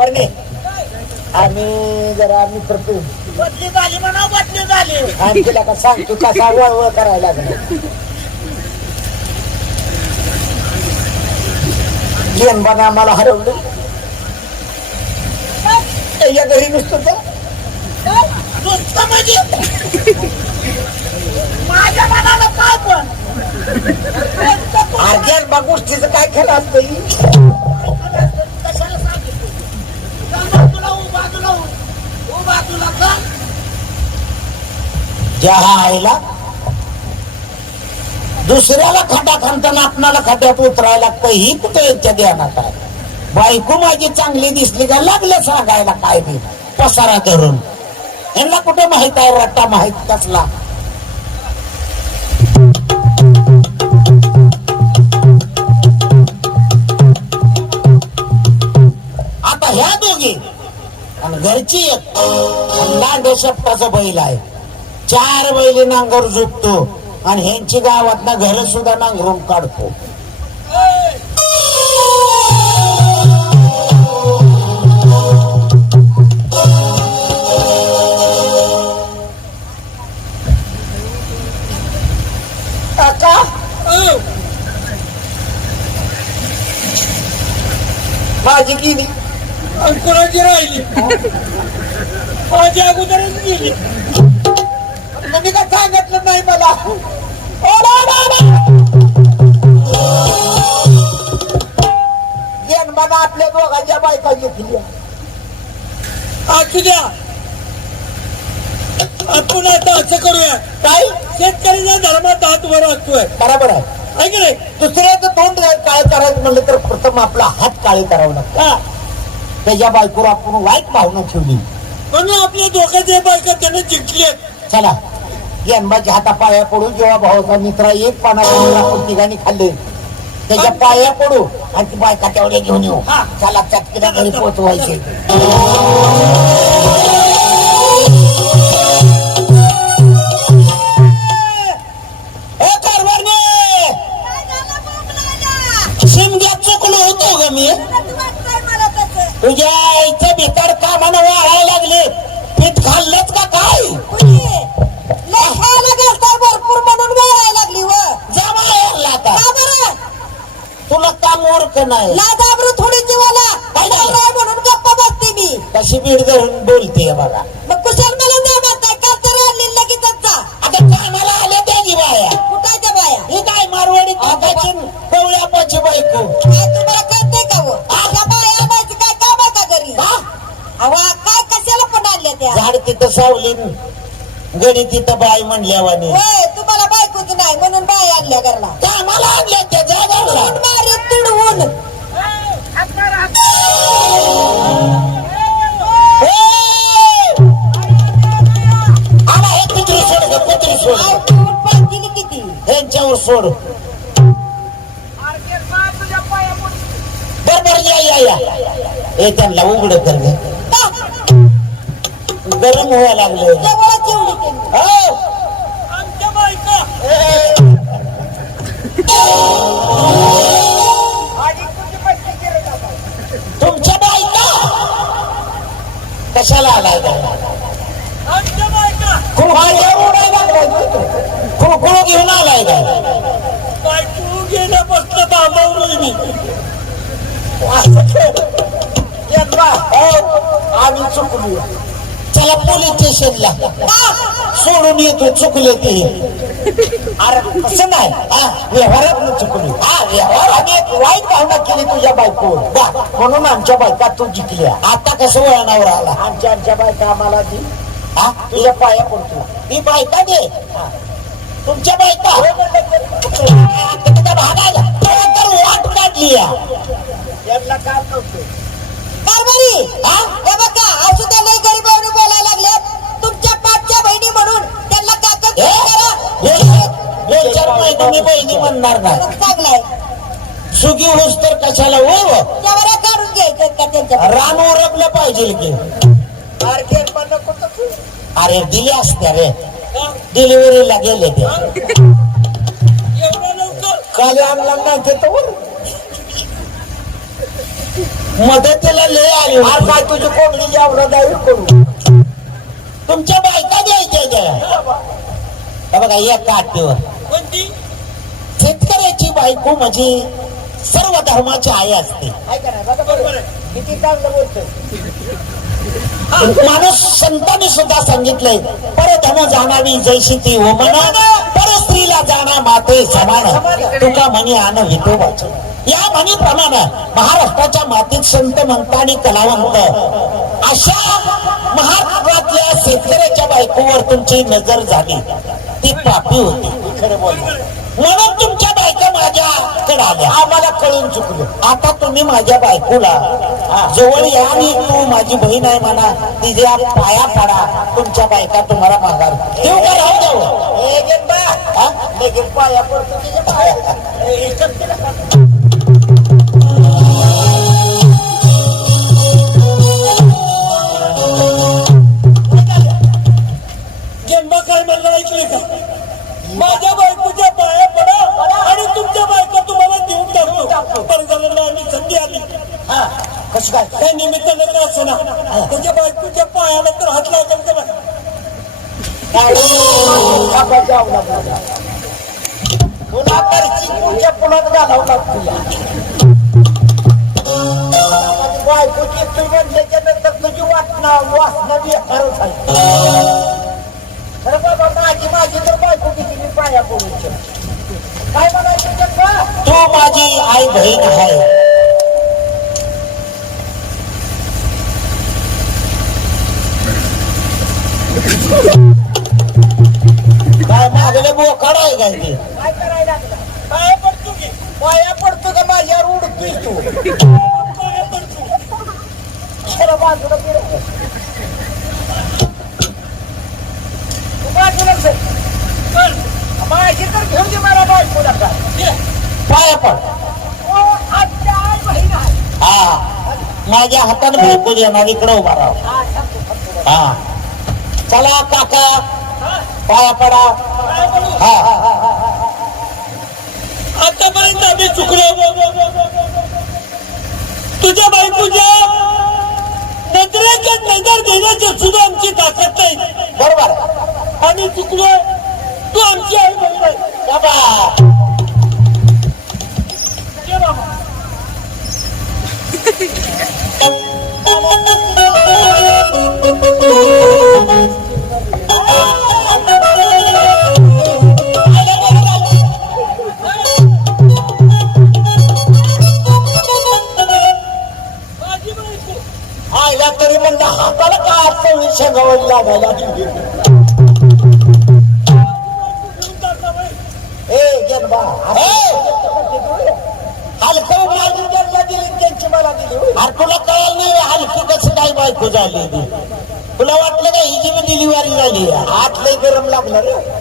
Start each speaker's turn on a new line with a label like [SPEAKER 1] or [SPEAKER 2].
[SPEAKER 1] बरणे आम्ही जरा मित्र
[SPEAKER 2] बदली झाली म्हणा बदली झाली.
[SPEAKER 1] आणि तिला का सांगतो कसा वळवळ करायला लागला? लेनबाने आम्हाला हरवलं. या घरी नुसतं तर.
[SPEAKER 2] नुसतं म्हणजे? माझ्या मनाला काय पण?
[SPEAKER 1] अर्ध्यात बा गोष्टीचं काय खरं असतं
[SPEAKER 2] कशाला सांगितलं जा तुला उभा तुला उभा तुला का
[SPEAKER 1] ज्या आईला दुसऱ्याला खड्डा खांदताना आपणाला खड्ड्यात उतरायला लागतं ही कुठे यांच्या ध्यानात आहे बायको माझी चांगली दिसली का लागलं सांगायला काय बी? पसारा धरून. यांना कुठे माहीत आहे? रट्टा माहीत कसला? आता ह्या दोघी. आणि घरची एक. आणि लांडे बैल आहे. चार बैली नांगर झुकतो आणि ह्यांची गावात ना घर सुद्धा नांगरून काढतो. माझी गेली
[SPEAKER 2] अंकुराची राहिली? माझ्या अगोदरच गेली.
[SPEAKER 1] तुम्ही का सांगितलं नाही मला. आपल्या दोघांच्या बायका घेतली
[SPEAKER 2] असू द्या. आपण आता असं करूया.
[SPEAKER 1] काय
[SPEAKER 2] शेतकऱ्याच्या धर्मात हात वर असतोय.
[SPEAKER 1] बरोबर आहे.
[SPEAKER 2] की नाही?
[SPEAKER 1] दुसऱ्याचं तोंड काळे करायचं म्हणलं तर प्रथम आपला हात काळे करावं लागतं. त्याच्या बायकोवर आपण वाईट भावना ठेवली.
[SPEAKER 2] म्हणून आपल्या दोघांचे बायका त्याने जिंकलेत
[SPEAKER 1] चला. जन्माच्या हाता पाया पडू जेव्हा भावाचा मित्र एक पानाचा आपण तिघांनी खाल्ले त्याच्या पाया पडू आणि ती बायका तेवढ्या घेऊन येऊ. चला चटकीला घरी पोहोचवायचे ओळख नाही?
[SPEAKER 3] लाजाबरू थोडी जीवाला? नाही म्हणून गप्पा बसते मी.
[SPEAKER 1] कशी बीड धरून बोलते बघा.
[SPEAKER 3] मग कुशल मला जा म्हणताय का तर आणली लगेचच जा.
[SPEAKER 1] आता कामाला आल्या त्या बाया.
[SPEAKER 3] कुठायच्या बाया?
[SPEAKER 1] ही काय मारवाडी काकाची कवळ्यापाची बायको?
[SPEAKER 3] काय तुम्हाला कळतंय का व आपल्या बाया आणायची काय का घरी?
[SPEAKER 1] हा?
[SPEAKER 3] अवा काय कशाला पण आणल्या त्या?
[SPEAKER 1] झाड तिथं सावलीन. गडी तिथं बाई म्हणल्यावानी.
[SPEAKER 3] तुम्हाला किती
[SPEAKER 1] यांच्यावर सोड. बर बर या या या. हे त्यांना उघड कर? गरम व्हायला लागलं हो, आम्ही चुकलो. चला पोलीस स्टेशनला. सोडून येतो चुकले ते. अरे कसं नाही. व्यवहारात चुकलो. हा व्यवहार आम्ही एक वाईट भावना केली तुझ्या बायकोवर. बा, म्हणून आमच्या बायका तू जिंकल्या. आता कसं वळणावर आला? आमच्या आमच्या बायका आम्हाला दी. हा तुझ्या पाया पडतो ही बायका दे. तुमच्या बायका. भागायला मी बहिणी म्हणणार नाही.
[SPEAKER 3] चांगलाय
[SPEAKER 1] सुगी होस तर कशाला हो
[SPEAKER 3] त्यावर काढून घ्यायचं का त्यांच्या
[SPEAKER 1] रान ओरखलं पाहिजे की. अरे दिले असत्या रे. डिलिव्हरीला गेले ते.
[SPEAKER 2] एवढं लवकर?
[SPEAKER 1] काल आणला नाही ते तर मदतीला लय आली
[SPEAKER 2] अरे. काय तुझी कोंबडी एवढा जाईल करू
[SPEAKER 1] तुमच्या बायका द्यायच्या त्या. हे बघा एक काठीवर
[SPEAKER 2] कोणती?
[SPEAKER 1] शेतकऱ्याची बायको म्हणजे सर्व धर्माची आई असते. माणूस संतांनी सुद्धा सांगितलंय परधन जाणावी जैशी ती ओमन पर स्त्रीला जाणा माते समान. तुका म्हणी आण विठोबाचे या म्हणीप्रमाणे महाराष्ट्राच्या मातीत संत म्हणत आणि कलावंत अशा महाराष्ट्रातल्या शेतकऱ्याच्या बायकोवर तुमची नजर झाली. ती पापी होती.
[SPEAKER 2] खरं बोल
[SPEAKER 1] म्हणून तुमच्या बायका माझ्याकडे आल्या.
[SPEAKER 2] आम्हाला कळून चुकलं.
[SPEAKER 1] आता तुम्ही माझ्या बायकोला जवळ या आणि तू माझी बहीण आहे म्हणा तिच्या पाया पडा. तुमच्या बायका तुम्हाला माघार. देऊ का? राहू
[SPEAKER 2] गेंबा
[SPEAKER 1] हा?
[SPEAKER 2] पाया. पडतो
[SPEAKER 4] त्याच्या बायकोच्या पायाला तर हात लागेल
[SPEAKER 2] तुला तर चिंकूच्या पुलात घालावं तुला. बायकोची तू म्हणल्याच्या नंतर तुझी वाटणा वासना बी खरंच आहे. खरं बाबा माझी माझी तर बायको किती मी पाया पडू काय म्हणायचं
[SPEAKER 1] तू माझी आई बहीण आहे. काय मागले बोकाड आहे काय ते?
[SPEAKER 2] काय करायला पाया पडतो की? पाया पडतो का माझ्यावर उडतोय तू. बाजूला बाजूला माझी तर घेऊन दे मला का
[SPEAKER 1] पाया पड. हा. माझ्या हाताने भेटू देणार इकडे उभा राहा.
[SPEAKER 2] हा.
[SPEAKER 1] चला काका. पाया पडा. हा.
[SPEAKER 4] आतापर्यंत आम्ही चुकलो. तुझ्या बायकोच्या नजरेच्या नजर देण्याची सुद्धा आमची ताकद नाही.
[SPEAKER 1] बरोबर.
[SPEAKER 4] आम्ही चुकलो. बायको
[SPEAKER 1] झाली ती